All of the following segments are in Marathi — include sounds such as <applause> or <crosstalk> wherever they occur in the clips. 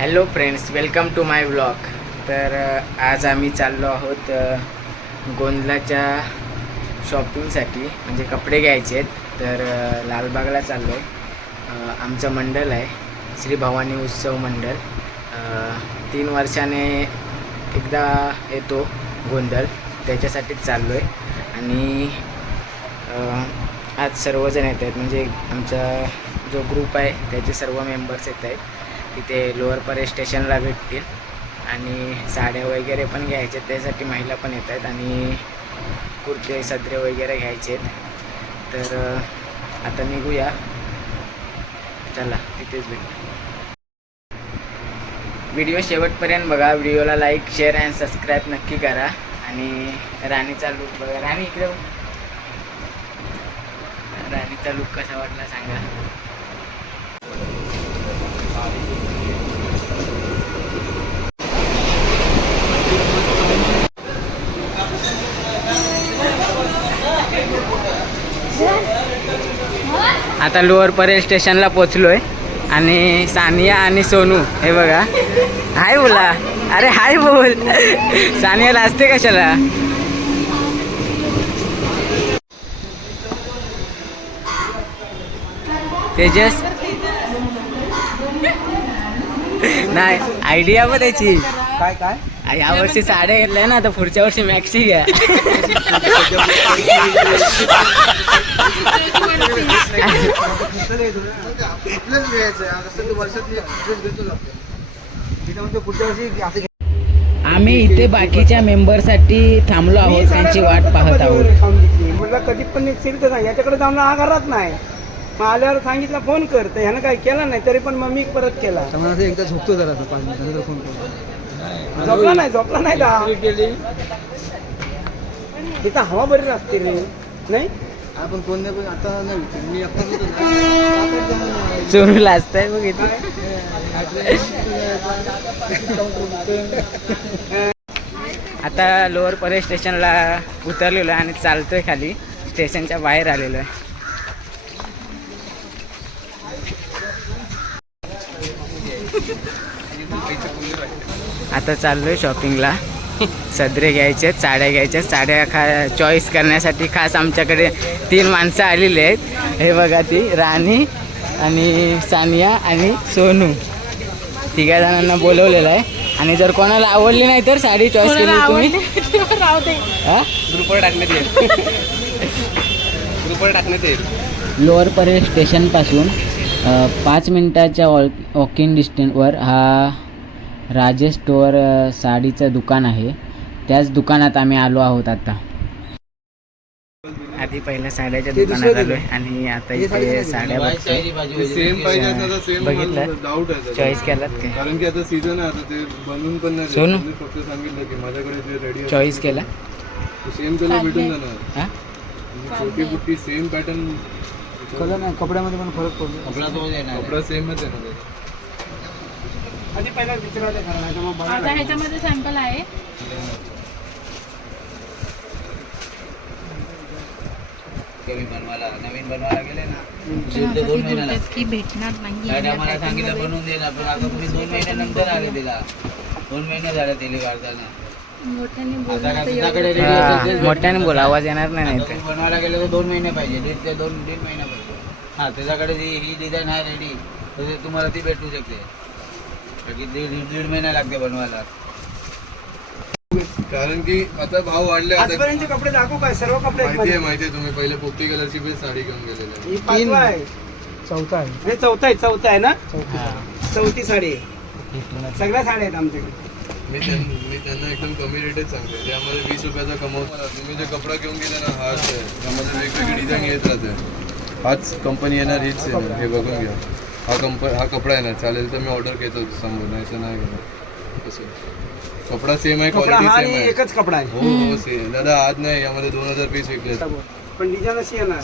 Hello friends welcome to my blog तर आज आम्ही चाललो आहोत गोंधलाच्या गोंदलाच्या शॉपिंगसाठी म्हणजे कपडे घ्यायचे आहेत. तर लालबागला चाललो. आहे आमचं मंडळ आहे श्री भवानी उत्सव मंडळ तीन वर्षाने एकदा येतो गोंधळ त्याच्यासाठीच चाललो आहे आणि आज सर्वजण येत आहेत. म्हणजे आमचा जो ग्रुप आहे त्याचे सर्व मेंबर्स येत आहेत. तिथे लोअर परे स्टेशनला भेटतील. आणि साड्या वगैरे पण घ्यायचे त्यासाठी महिला पण येत आहेत आणि कुर्ते सदरे वगैरे घ्यायचे आहेत. तर आता निघूया. चला तिथेच भेटू. व्हिडिओ शेवटपर्यंत बघा. व्हिडिओला लाईक शेअर अँड सबस्क्राईब नक्की करा. आणि राणीचा लूक बघा. राणी इकडे राणीचा लुक कसा वाटला सांगा. आता लोअर परेल स्टेशनला पोचलोय. आणि सानिया आणि सोनू हे बघा. हाय बोला. अरे हाय बोल. सानिया लाजते कशाला? तेजस नाही आयडिया पण त्याची काय काय? या वर्षी साड्या घेतल्या ना तर पुढच्या वर्षी मॅक्सी घ्या. आम्ही इथे बाकीच्या मेंबरसाठी थांबलो आहोत त्यांची वाट पाहत आहोत. कधी पण याच्याकडे जाऊन घरात नाही. मग आल्यावर सांगितलं फोन कर. तर ह्यानं काय केलं नाही तरी पण मग मी परत केला. त्यामुळे असं एकदा झोपतो जरा आता पाच मिनिटानंतर फोन करतो झोपला नाही झोपला नाही का इथं हवा बरी असते रे. नाही? आपण कोण नाही पण आता नाही. मी एकटाच होतो. ना. चोरू लाजताय बघ इथे. आता लोअर परे स्टेशनला उतरलेलो आहे आणि चालतोय खाली. स्टेशनच्या बाहेर आलेलो आहे. आता चाललोय शॉपिंगला सदरे घ्यायचे साड्या घ्यायच्या. साड्या खा चॉईस करण्यासाठी खास आमच्याकडे तीन माणसं आलेली आहेत. हे बघा ती राणी आणि सानिया आणि सोनू. तिघा जणांना बोलवलेलं आहे. आणि जर कोणाला आवडली नाही तर साडी चॉईस केली तुम्ही. हा? ग्रुपवर टाकण्यात येईल. ग्रुपवर टाकण्यात येईल. लोअर परेड स्टेशनपासून पाच मिनिटाच्या वॉल वॉकिंग डिस्टन्सवर हा राजेश स्टोअर साडीचं दुकान आहे. त्याच दुकानात आम्ही आलो आहोत आता. आधी पहिल्या साड्याच्या दुकानात दुसरं आलोय आणि आता हे साडी इथे साड्या बघतोय. बघितलं? आहे. चॉईस केलात काय? कारण की आता सीझन आहे आता ते बनवून पण नाही. सोनू? फक्त सांगितलं की माझ्याकडे ते रेडी चॉईस केला सेम कलर भेटून जाणार. हा? छोटी बुट्टी सेम पॅटर्न कलर नाही कपड्यामध्ये पण फरक पडतो. कपडा सेमच आहे. ना. आधी पहिला विचारायचं खरं नाही तर मग आता ह्याच्यामध्ये सॅम्पल आहे. साठी बोलतात की भेटणार नाही मला सांगितलं बनवून देणार. पण आता तुम्ही दोन महिन्यानंतर आले तिला. दोन महिने झाले तिला मोठ्याने आता बोललं काय तर तुझ्याकडे ready असेल तेच मोठ्याने बोल आवाज येणार नाही आता नाही तुम्ही बनवायला गेलं तर दोन महिने पाहिजे दीड ते दोन दीड महिना पाहिजे. हा त्याच्याकडे जी ही डिझाईन आहे रेडी तर ते तुम्हाला ती भेटू शकते. कारण की दीड दीड महिना लागते बनवायला. कारण की आता भाव वाढले आता आजपर्यंतचे कपडे दाखवू काय? सर्व कपडे आहेत माहिती आहे माझे. माहिती आहे तुम्ही. पहिले पोपटी कलरची पण साडी घेऊन गेलेले. ही पाचवा आहे. चौथा आहे. हे चौथा आहे चौथा आहे ना? हा. चौथी साडी आहे. सगळ्या साड्या आहेत आमच्याकडे. मी त्यां- मी त्यांना एकदम कमी रेटच सांगते. त्यामध्ये वीस रुपयाचा कमवतो तुम्ही जे कपडा घेऊन गेला ना हाच आहे त्यामध्ये वेगवेगळी डिझाईन येत राहते. हाच कंपनी येणार हीच हे बघून घ्या. हा कंप हा कपडा येणार चालेल तर मी ऑर्डर घेतो समोर नाही तर नाही घेणार. असं. कपडा सेम आहे कपडा क्वालिटी हा सेम आणि आहे. एकच कपडा आहे. हो हो सेम दादा आज नाही यामध्ये दोन हजार पीस विकले पण डिझाईन अशी येणार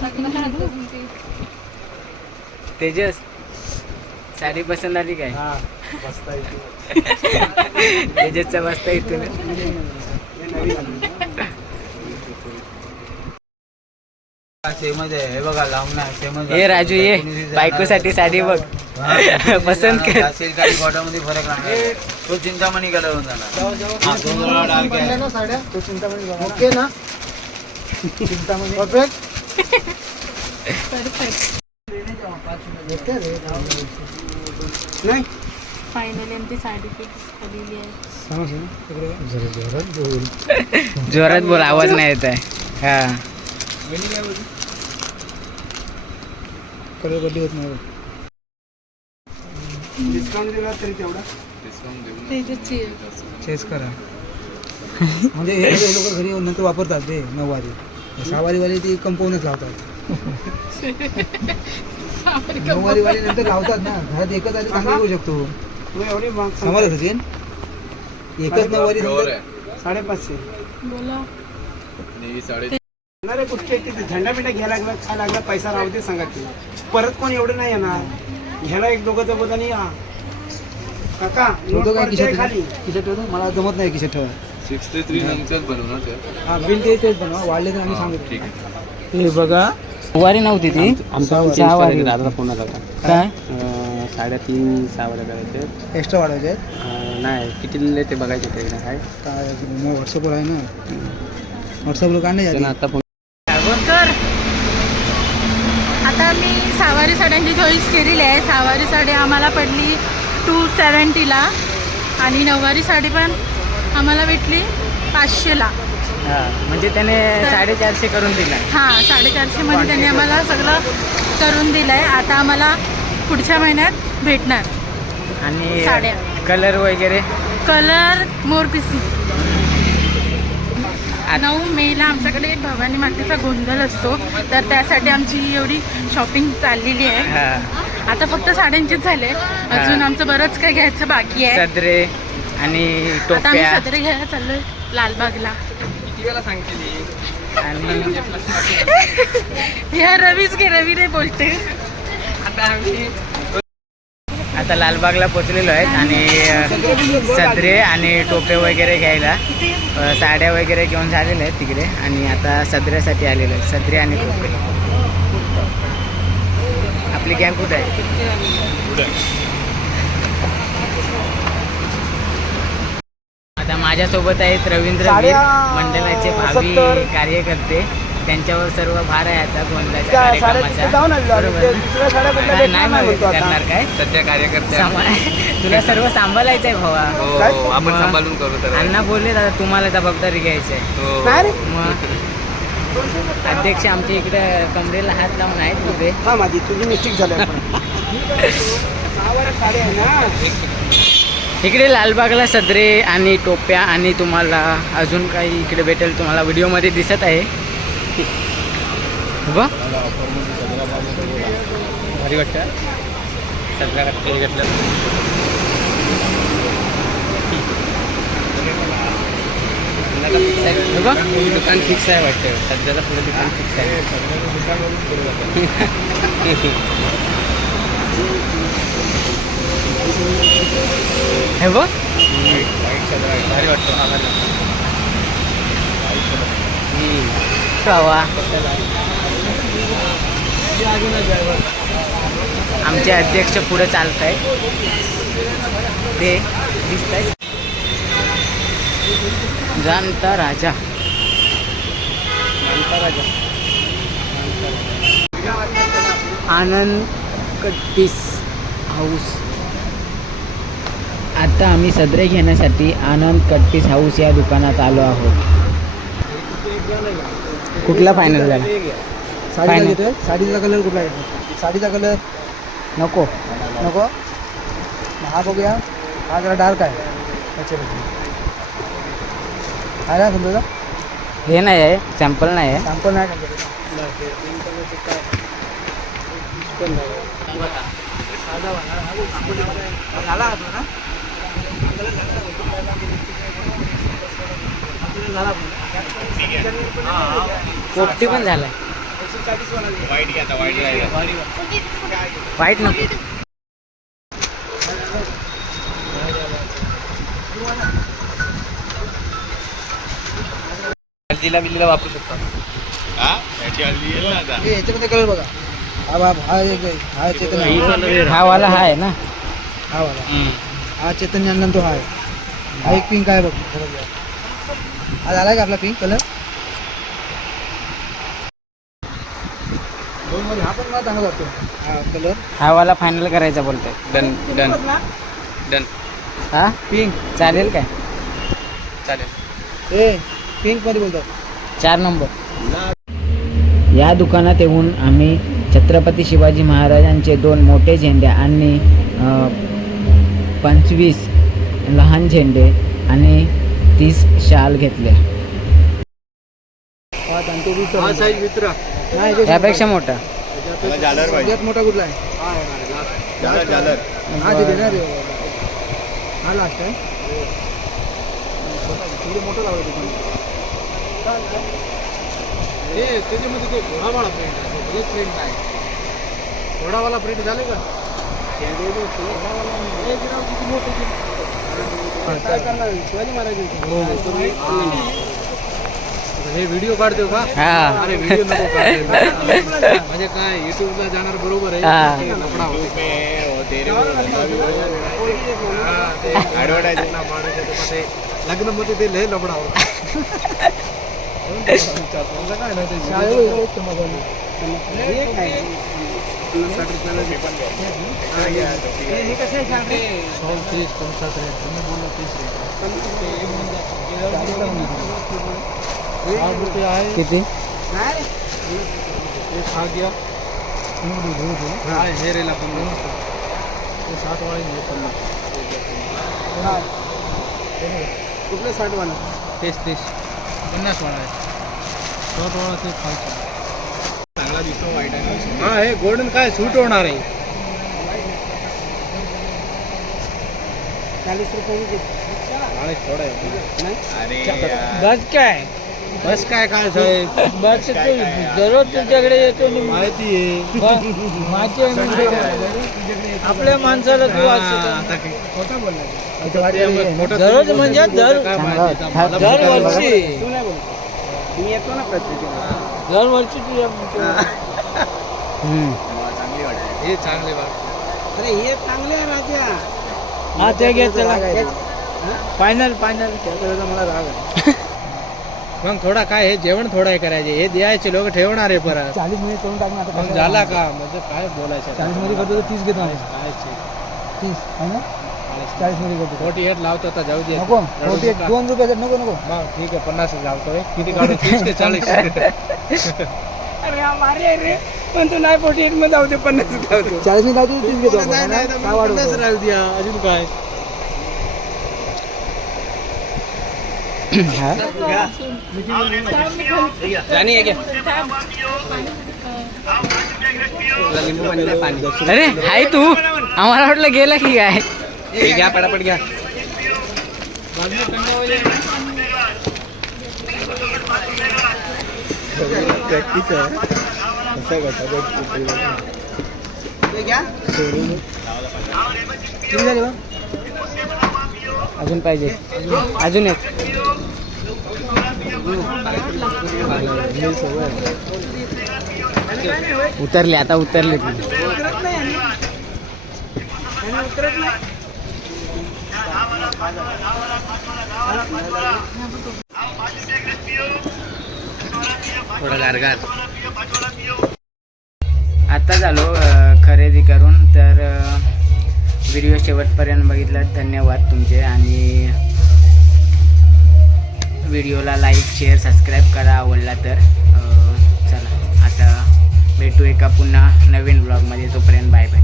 तेजस साडी पसंत आली काय? हा बसता येते तेजसचा हे नवीन आलं. सेमच आहे हे हे राजू ये. बायकोसाठी साडी बघ. <laughs> पसंत कर. काही कॉटनमध्ये फरक नाही तो चिंतामणी कलर होऊन हा, तो चिंतामणी ओके ना? चिंतामणी. परफेक्ट परफेक्ट नाही. फायनली आमची साडी फिक्स झालेली आहे. जोरात बोल. आवाज नाही येत आहे. हा. कलर बदली होत नाही. डिस्काउंट दिला तरी तेवढा? तेजसची आहे. चेस करा. म्हणजे हे लोक घरी नंतर वापरतात ते नऊवारी. सहावारीवाले ती कंपाऊंडच लावतात. नऊवारीवाले नंतर लावतात ना. घरात एकच आधी चांगली करू शकतो. तू एवढी महाग समज. सचिन? एकच नऊवारी साडेपाचशे. बोला. ते झंडा बिंडा घ्यायला लागला काय लागला पैसा राहू दे सांगा ते परत कोण एवढं नाही येणार? घ्यायला एक दोघं जबत आणि या. काका नोट ठेवतो काय पडते किशोर खाली. किशोर ठेवतो? मला जमत नाही किशोर ठेवा सिक्स्टी थ्री नंतर हा बिल ते तेच बनवा. वाढले तर आम्ही सांगतो. ठीक आहे. हे बघा वारी नव्हती ती. दादा फोन आला होता. काय? अं, साडेतीन सहा वाजता करायचे एक्स्ट्रा वाढवायचे आहेत? अं, नाही किती ते बघायचे ते काय काय व्हॉट्सअपवर आहे ना. व्हॉट्सअपवर काय नाही त्यांना. आता फोन तर आता मी सहावारी साड्यांची चॉईस केलेली आहे. सहावारी साडी आम्हाला पडली टू सेवन्टीला आणि नऊवारी साडी पण आम्हाला भेटली पाचशेला. म्हणजे त्याने साडेचारशे करून दिला. हां साडेचारशेमध्ये त्यांनी आम्हाला सगळं करून दिलं आहे आता आम्हाला पुढच्या महिन्यात भेटणार आणि साड्या. कलर वगैरे? कलर मोरपिसी नऊ मेला आमच्याकडे भवानी मातेचा गोंधळ असतो. तर त्यासाठी आमची एवढी शॉपिंग चाललेली आहे. हा. आता फक्त साड्यांचेच झाले. अजून आमचं बरंच काही घ्यायचं बाकी आहे. सदरे आणि आता आम्ही टोप्या. सदरे घ्यायला चाललोय लालबागला. आणि <laughs> ह्या रवीच घे रवी नाही बोलते. आता लालबागला पोचलेलो आहेत आणि सदरे आणि टोपे वगैरे घ्यायला. साड्या वगैरे घेऊन झालेल्या आहेत तिकडे आणि आता सदऱ्यासाठी आलेलो आहे सदरे आणि टोपे. आपली गॅंग कुठे आहे? आता माझ्यासोबत आहेत रवींद्र वीर मंडळाचे भावी. कार्यकर्ते. त्यांच्यावर सर्व भार आहे आता गोंधळाच्या त्या साड्या तिथे कार्यक्रमाचा जाऊन आलेलो आम्ही. बरोबर ते ना? दुसऱ्या साड्या कुठल्या काय भेटणार नाही नाही म्हणतो मदत आता. करणार काय सध्या कार्यकर्ते सांभाळ- तुला <laughs> सर्व सांभाळायचं आहे भावा हो काय? हो, आपण मग? सांभाळून करू तर अण्णा बोलले दादा तुम्हाला जबाबदारी घ्यायची आहे हो नाही रे मग अध्यक्ष आमच्या इकडे कमरेला हात लावून आहेत उभे हा माझी तुझी मिस्टेक झाली सहावारी साडी आहे ना इकडे लालबागला सदरे आणि टोप्या आणि तुम्हाला अजून काही इकडे भेटेल तुम्हाला व्हिडिओमध्ये दिसत आहे बघ भारी वाटतं सगळ्या घेतलं बघ दुकान फिक्स आहे वाटतं सध्याला पुढे दुकान फिक्स आहे. हे बघ भारी वाटतं आम्हाला आमचे अध्यक्ष पुढे चालत आहेत ते दिसत आहेत जाणता राजा. आनंद कट्टीस हाऊस. आता आम्ही सदरे घेण्यासाठी आनंद कट्टीस हाऊस या दुकानात आलो आहोत. कुठला फायनल झाला? साडीचा Final. घेतोय? साडीचा कलर कुठला येतो साडीचा कलर नको. नको. मग हा बघूया. हा जरा डार्क आहे. त्याच्यापेक्षा आहे ना समजा? हे नाही आहे. सॅम्पल नाही आहे. सॅम्पल नाही त्यांच्याकडे. झाला हा तो ना? पोपटी पण झालाय. वाईट नको हल्दीला बिल्लीला वापरू शकतो याच्यामध्ये कलर बघा हा? हा? एक आहे. हा चेतन हा वाला हा आहे ना। हा वाला। हा चेतन यांना तो हा आहे हा एक पिंक आहे बघ. हा झाला का आपला पिंक कलर दोन मध्ये हा पण मला चांगला वाटतो हा कलर हा वाला फायनल करायचा बोलतोय. डन डन डन हा? पिंक चालेल काय? चालेल. ए पिंकमध्ये बोलतात चार नंबर या दुकानात येऊन आम्ही छत्रपती शिवाजी महाराजांचे दोन मोठे झेंडे आणि अ, पंचवीस लहान झेंडे आणि तीस शाल घेतले. वीस हा साईज मित्र. नाही याच्या- यापेक्षा मोठा सगळ्यात मोठा कुठला आहे? हा तिथे ना ते. हा. लास्ट आहे. थोडं मोठं लावलं दुकान हे त्याच्यामध्ये तो घोडावाला प्रिंट आहे. तो प्रिंट नाही घोडावाला प्रिंट झाले का? काय करणार शिवाजी महाराज हे व्हिडिओ काढतो का? हा. अरे व्हिडिओ नको काढतो. म्हणजे काय युट्यूबला जाणार बरोबर आहे. हा. ते लफडा होते लग्नमध्ये ते लय लफडा होता काय नाही ते शाळेवर एक चमक आली. तीस, पंचाहत्तर आहे. तुम्ही बोलला तीस आहे. आठ रुपये आहे किती? एक गया तुम्ही घेऊ दे. रेला पण ते सात वाळे पन्नास. कुठलं साठ वाला? तीस तीस पन्नास वाळा आहे ते खायचं हा हे गोल्डन काय सूट होणार आहे. चाळीस रुपये थोडं बस काय? बस काय काय साहेब? बस दररोज तुझ्याकडे येतो माहिती आहे. माझे आपल्या माणसाला तू खोटं दररोज म्हणजे दर चांगला दरवर्षी मी येतो ना प्रत्येक. दरवर्षी तुझ्या. हे. चांगले अरे हे चांगले आहे राजा. हा ते घे चला. Final final. मला राग आहे. <laughs> मग थोडा काय हे जेवण थोडा हे करायचे. हे द्यायचे लोक ठेवणार आहे परत. चाळीस मिनिट करून टाक ना आता मग झाला का? म्हणजे काय बोलायचं चाळीसमध्ये करतो तर तीस घेतो आम्ही. काय तीस आहे ना? चाळीस. मध्ये करतो. फोर्टी एट लावतो आता जाऊ दे. नको रडू फोर्टी नका. दोन रुपयाचा नको नको. मग ठीक आहे पन्नास लावतोय किती काढू? तीस ते चाळीस? अरे रे. पण तू नाही फोर्टी एटमध्ये जाऊ दे पन्नास लावतो. चाळीस मिनिट लावतो तर तीस घेतो आपण, है ना? काय वाढवतो? अजून काय? हा? अरे हाय तू। आम्हाला वाटलं गेला की काय? घ्या पटापट घ्या किती झाले बा? अजून पाहिजे। अजून एक। उतरले आता उतरले. थोडा गारगार. आता झालो खरेदी करून तर व्हिडिओ शेवटपर्यंत बघितला धन्यवाद तुमचे. आणि व्हिडिओला लाईक शेअर सबस्क्राईब करा आवडला तर. चला आता भेटू एका पुन्हा नवीन ब्लॉगमध्ये तोपर्यंत बाय बाय